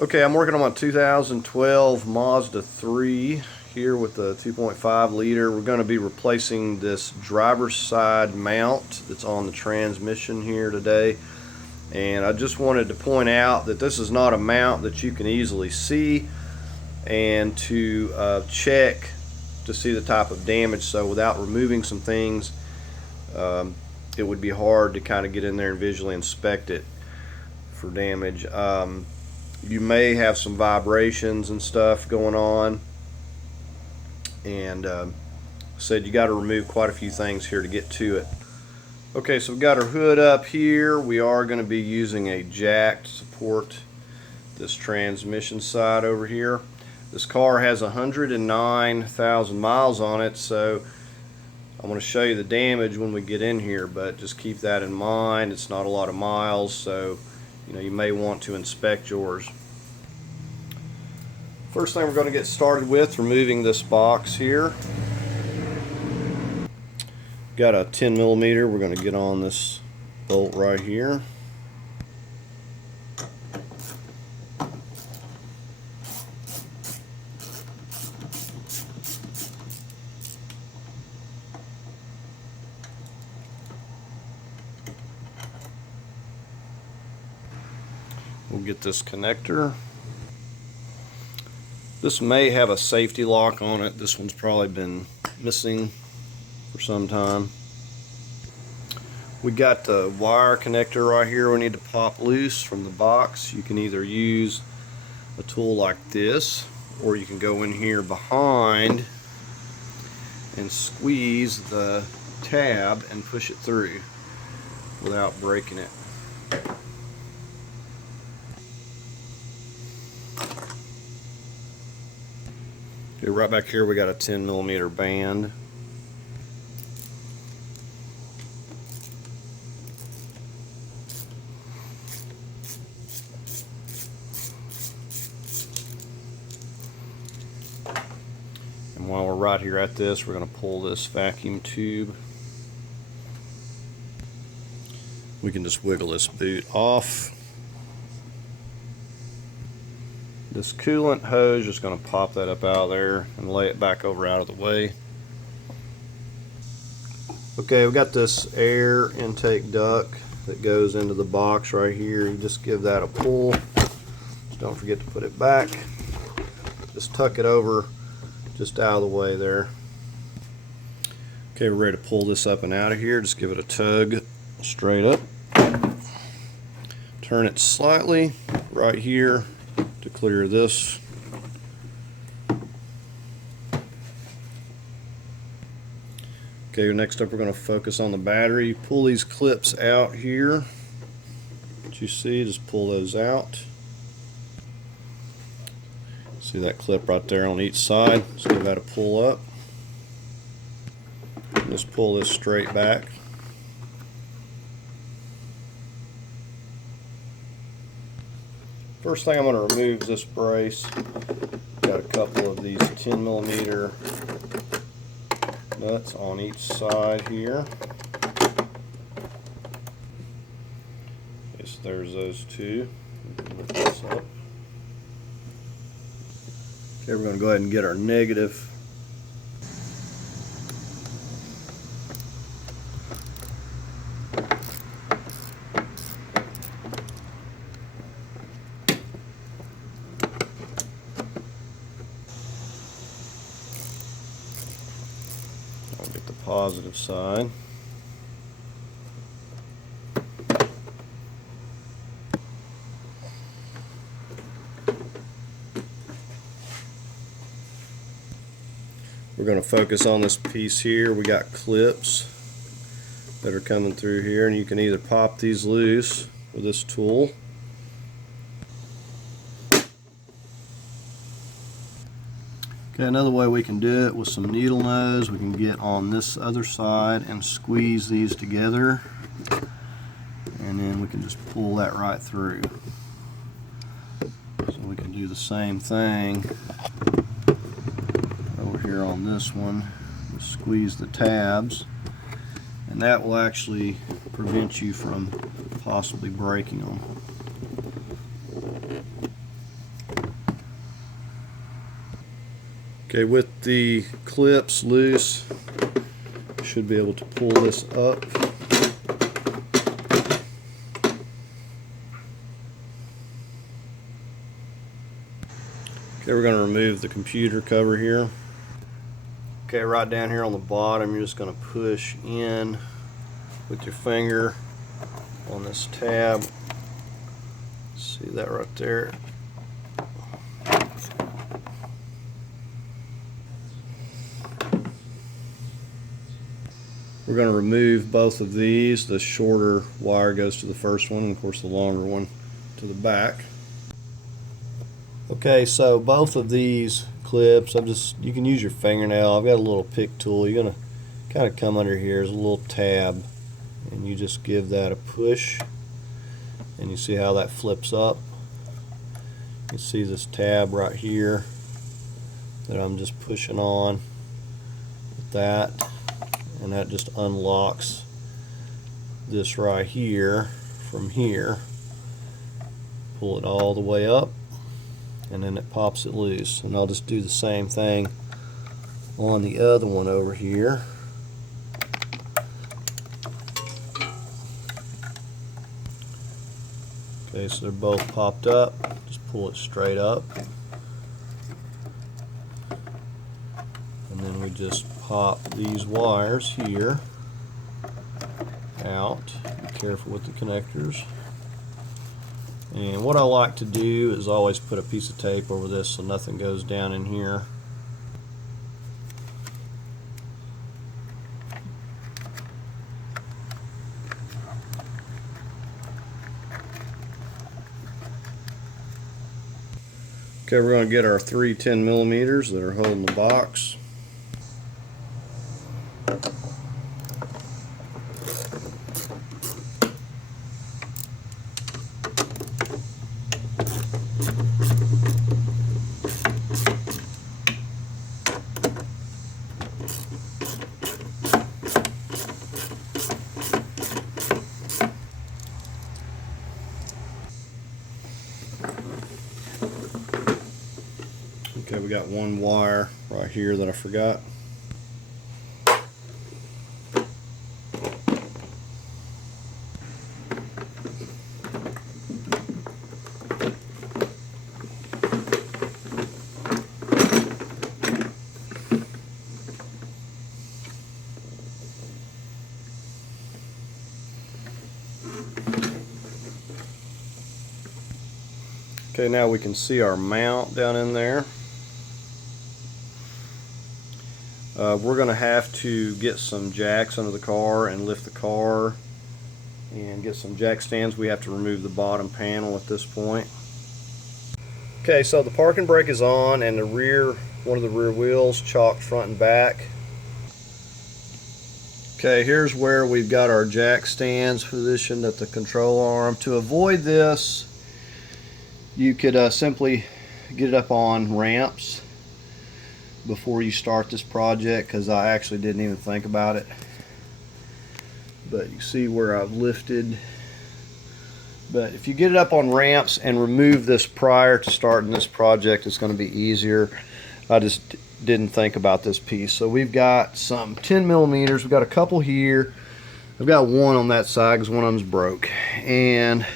Okay, I'm working on my 2012 Mazda 3 here with the 2.5 liter. We're going to be replacing this driver's side mount that's on the transmission here today. And I just wanted to point out that this is not a mount that you can easily see, and to check to see the type of damage. So without removing some things, it would be hard to kind of get in there and visually inspect it for damage. You may have some vibrations and stuff going on, and said you got to remove quite a few things here to get to it. Okay, so we've got our hood up here. We are going to be using a jack to support this transmission side over here. This car has 109,000 miles on it, so I'm going to show you the damage when we get in here, but just keep that in mind. It's not a lot of miles, so you may want to inspect yours. First thing we're going to get started with, removing this box here. Got a 10 millimeter. We're going to get on this bolt right here. We'll get this connector. This may have a safety lock on it. This one's probably been missing for some time. We got the wire connector right here we need to pop loose from the box. You can either use a tool like this, or you can go in here behind and squeeze the tab and push it through without breaking it. Okay, right back here we got a 10 millimeter band. And while we're right here at this, we're going to pull this vacuum tube. We can just wiggle this boot off. This coolant hose, just going to pop that up out of there and lay it back over out of the way. Okay, we've got this air intake duct that goes into the box right here. You just give that a pull. Just don't forget to put it back. Just tuck it over just out of the way there. Okay, we're ready to pull this up and out of here. Just give it a tug straight up. Turn it slightly right here to clear this. Okay, next up we're going to focus on the battery. Pull these clips out here that you see, just pull those out. See that clip right there on each side? Just give that a pull up. Just pull this straight back. First thing, I'm going to remove this brace. Got a couple of these 10 millimeter nuts on each side here. Yes, there's those two. Lift this up. Okay, we're going to go ahead and get our negative. I'll get the positive side. We're going to focus on this piece here. We got clips that are coming through here, and you can either pop these loose with this tool. Okay, another way we can do it with some needle nose, we can get on this other side and squeeze these together, and then we can just pull that right through. So we can do the same thing over here on this one. Just squeeze the tabs, and that will actually prevent you from possibly breaking them. Okay, with the clips loose, you should be able to pull this up. Okay, we're going to remove the computer cover here. Okay, right down here on the bottom, you're just going to push in with your finger on this tab. See that right there? We're going to remove both of these. The shorter wire goes to the first one, and of course the longer one to the back. Okay, so both of these clips, you can use your fingernail. I've got a little pick tool. You're going to kind of come under here. There's a little tab, and you just give that a push, and you see how that flips up. You see this tab right here that I'm just pushing on with that, and that just unlocks this right here from here. Pull it all the way up, and then it pops it loose. And I'll just do the same thing on the other one over here. Okay, so they're both popped up. Just pull it straight up, and then we just pop these wires here out. Be careful with the connectors. And what I like to do is always put a piece of tape over this so nothing goes down in here. Okay, we're going to get our 3 10mm that are holding the box. Okay, we got one wire right here that I forgot. Okay, now we can see our mount down in there. We're going to have to get some jacks under the car and lift the car and get some jack stands. We have to remove the bottom panel at this point. Okay, so the parking brake is on, and one of the rear wheels chocked front and back. Okay, here's where we've got our jack stands positioned at the control arm. To avoid this, you could simply get it up on ramps before you start this project, because I actually didn't even think about it. But you see where I've lifted. But if you get it up on ramps and remove this prior to starting this project, it's going to be easier. I just didn't think about this piece. So we've got some 10mm. We've got a couple here. I've got one on that side because one of them's broke. And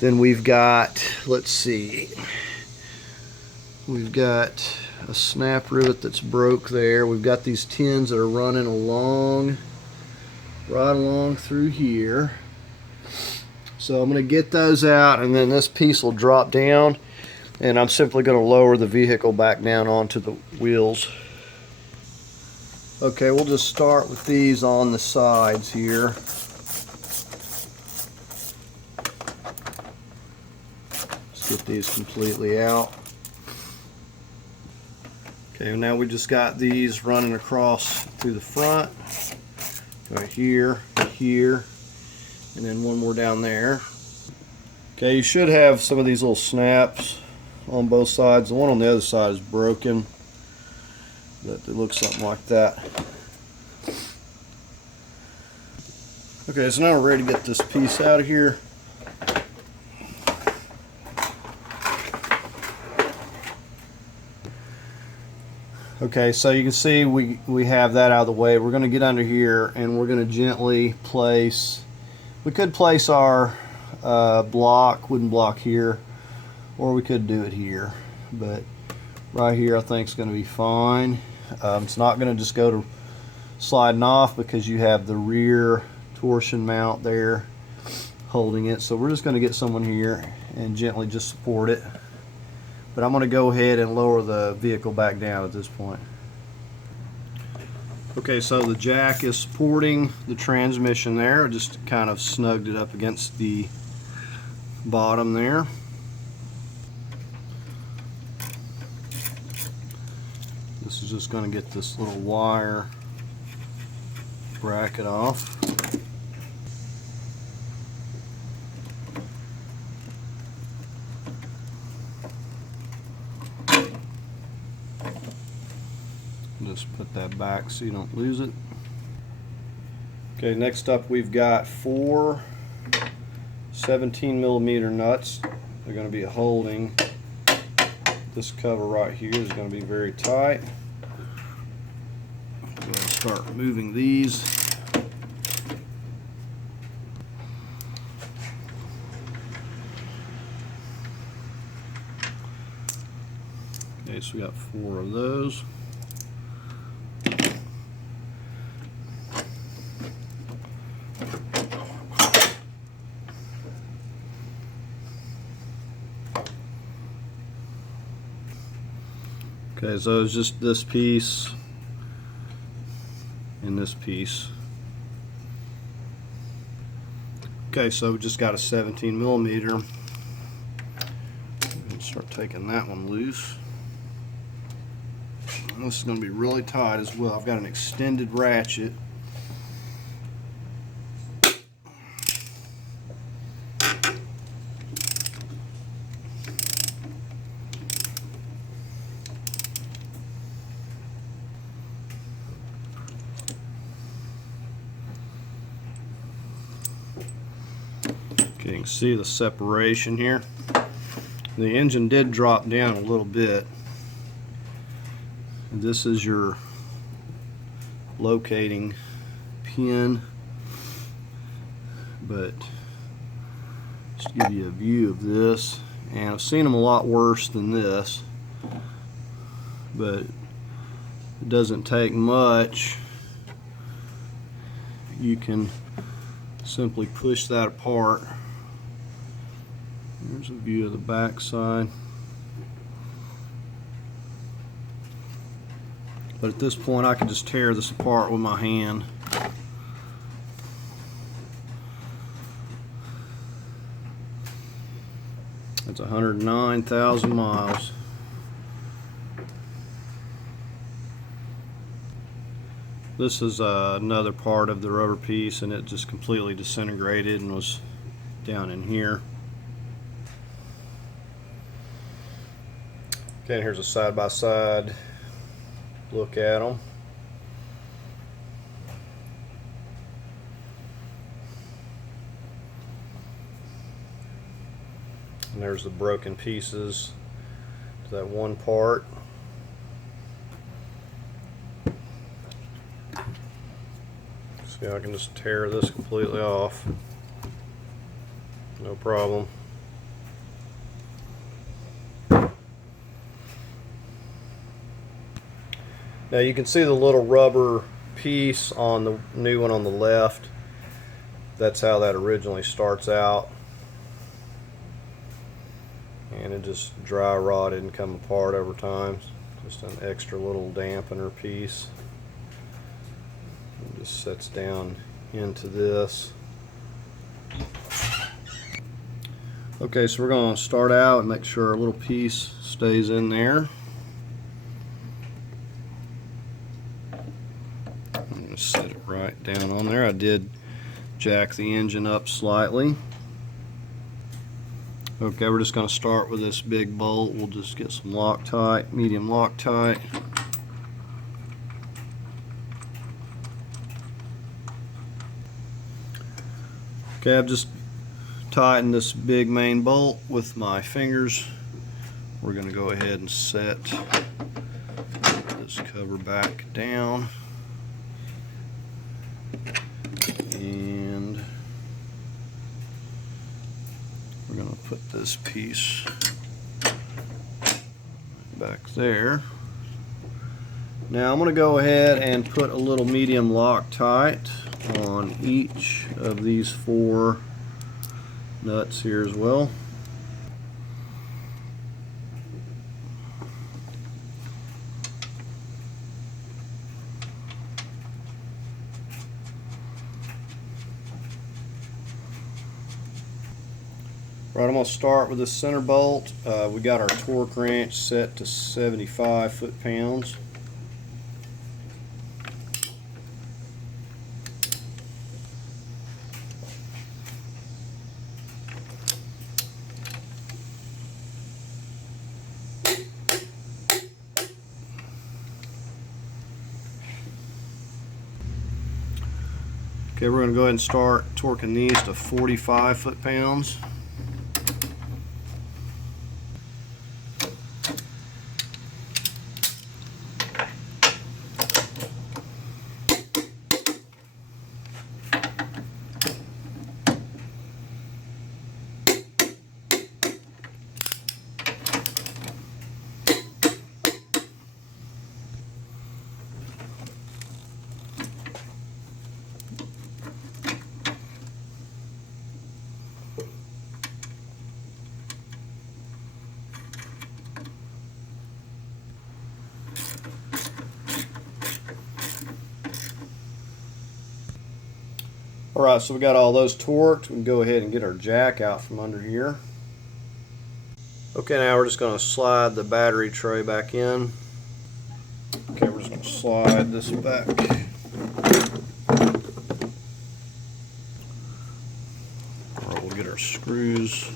then we've got, let's see, we've got a snap rivet that's broke there. We've got these tins that are running right along through here. So I'm going to get those out, and then this piece will drop down, and I'm simply going to lower the vehicle back down onto the wheels. Okay, we'll just start with these on the sides here. Let's get these completely out. Okay, now we just got these running across through the front, right here, here, and then one more down there. Okay, you should have some of these little snaps on both sides. The one on the other side is broken, but it looks something like that. Okay, so now we're ready to get this piece out of here. Okay, so you can see we have that out of the way. We're going to get under here and we're going to gently place, we could place our wooden block here, or we could do it here, but right here I think is going to be fine. It's not going to just go to sliding off because you have the rear torsion mount there holding it. So we're just going to get someone here and gently just support it. But I'm going to go ahead and lower the vehicle back down at this point. Okay, so the jack is supporting the transmission there. I just kind of snugged it up against the bottom there. This is just going to get this little wire bracket off. Just put that back so you don't lose it. Okay, next up we've got 4 17mm nuts. They're going to be holding this cover right here. Is going to be very tight. I'm going to start moving these. Okay, so we got 4 of those. Okay, so it's just this piece and this piece. Okay, so we just got a 17mm. Start taking that one loose. And this is going to be really tight as well. I've got an extended ratchet. You can see the separation here. The engine did drop down a little bit. This is your locating pin, but just to give you a view of this, and I've seen them a lot worse than this, but it doesn't take much. You can simply push that apart. There's a view of the back side. But at this point I can just tear this apart with my hand. It's 109,000 miles. This is another part of the rubber piece, and it just completely disintegrated and was down in here. Okay, and here's a side-by-side look at them. And there's the broken pieces to that one part. See, I can just tear this completely off. No problem. Now you can see the little rubber piece on the new one on the left. That's how that originally starts out. And it just dry rotted and come apart over time. Just an extra little dampener piece. It just sets down into this. Okay, so we're going to start out and make sure our little piece stays in there. Set it right down on there. I did jack the engine up slightly. Okay, we're just going to start with this big bolt. We'll just get some Loctite, medium Loctite. Okay, I've just tightened this big main bolt with my fingers. We're going to go ahead and set this cover back down. And we're going to put this piece back there. Now I'm going to go ahead and put a little medium Loctite on each of these 4 nuts here as well. Right, I'm going to start with the center bolt. We got our torque wrench set to 75 foot-pounds. Okay, we're going to go ahead and start torquing these to 45 foot-pounds. Alright, so we got all those torqued. We can go ahead and get our jack out from under here. Okay, now we're just going to slide the battery tray back in. Okay, we're just going to slide this back. Alright, we'll get our screws.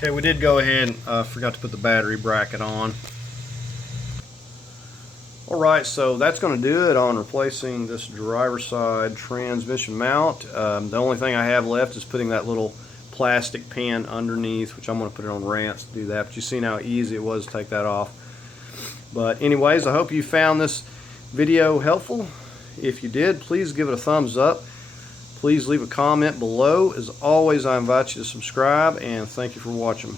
Okay, we did go ahead and forgot to put the battery bracket on. Alright, so that's going to do it on replacing this driver's side transmission mount. The only thing I have left is putting that little plastic pan underneath, which I'm going to put it on ramps to do that. But you've seen how easy it was to take that off. But anyways, I hope you found this video helpful. If you did, please give it a thumbs up. Please leave a comment below. As always, I invite you to subscribe, and thank you for watching.